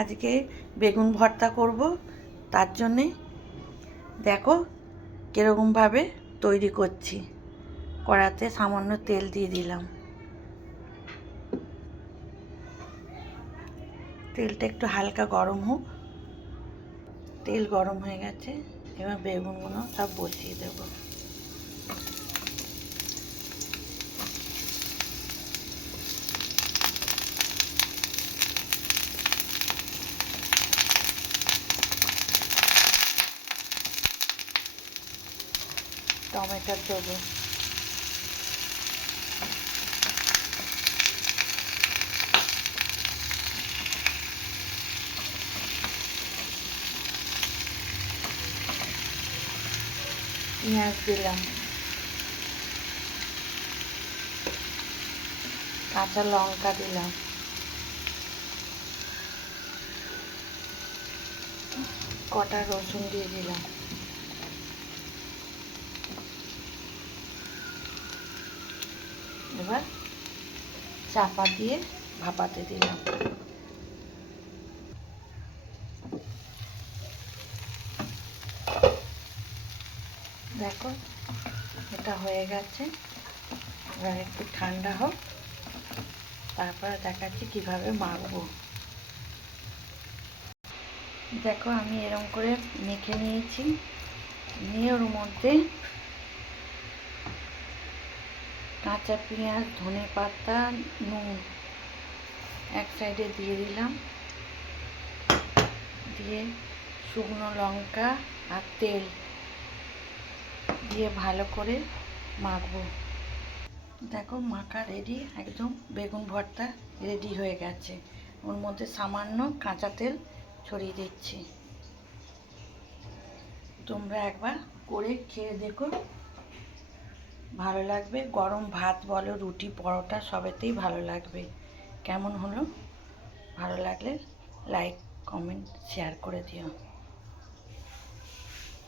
আজকে বেগুন ভর্তা করব, তার জন্যে দেখো কীরকমভাবে তৈরি করছি। কড়াতে সামান্য তেল দিয়ে দিলাম, তেলটা একটু হালকা গরম হোক। তেল গরম হয়ে গেছে, এবার বেগুনগুলো সব বসিয়ে দেবো। টমেটো দেবো, পেঁয়াজ দিলাম, কাঁচা লঙ্কা দিলাম, কটা রসুন দিয়ে দিলাম, এবার চাপা দিয়ে ভাপাতে দিলাম। দেখো এটা হয়ে গেছে, এবার একটু ঠান্ডা হোক, তারপরে দেখাচ্ছি কিভাবে মাখবো। দেখো আমি এরকম করে মেখে নিয়েছি, নিয়ে ওর মধ্যে কাঁচা পেঁয়াজ, ধনে পাতা, নুন এক সাইডে দিয়ে দিলাম, দিয়ে শুকনো লঙ্কা আর তেল দিয়ে ভালো করে মাখবো। দেখো মাখা রেডি, একদম বেগুন ভর্তা রেডি হয়ে গেছে। ওর মধ্যে সামান্য কাঁচা তেল ছড়িয়ে দিচ্ছি। তোমরা একবার করে খেয়ে দেখো, ভালো লাগবে। গরম ভাত বলো, রুটি, পরোটা সবেতেই ভালো লাগবে। কেমন হলো? ভালো লাগলে লাইক, কমেন্ট, শেয়ার করে দিও।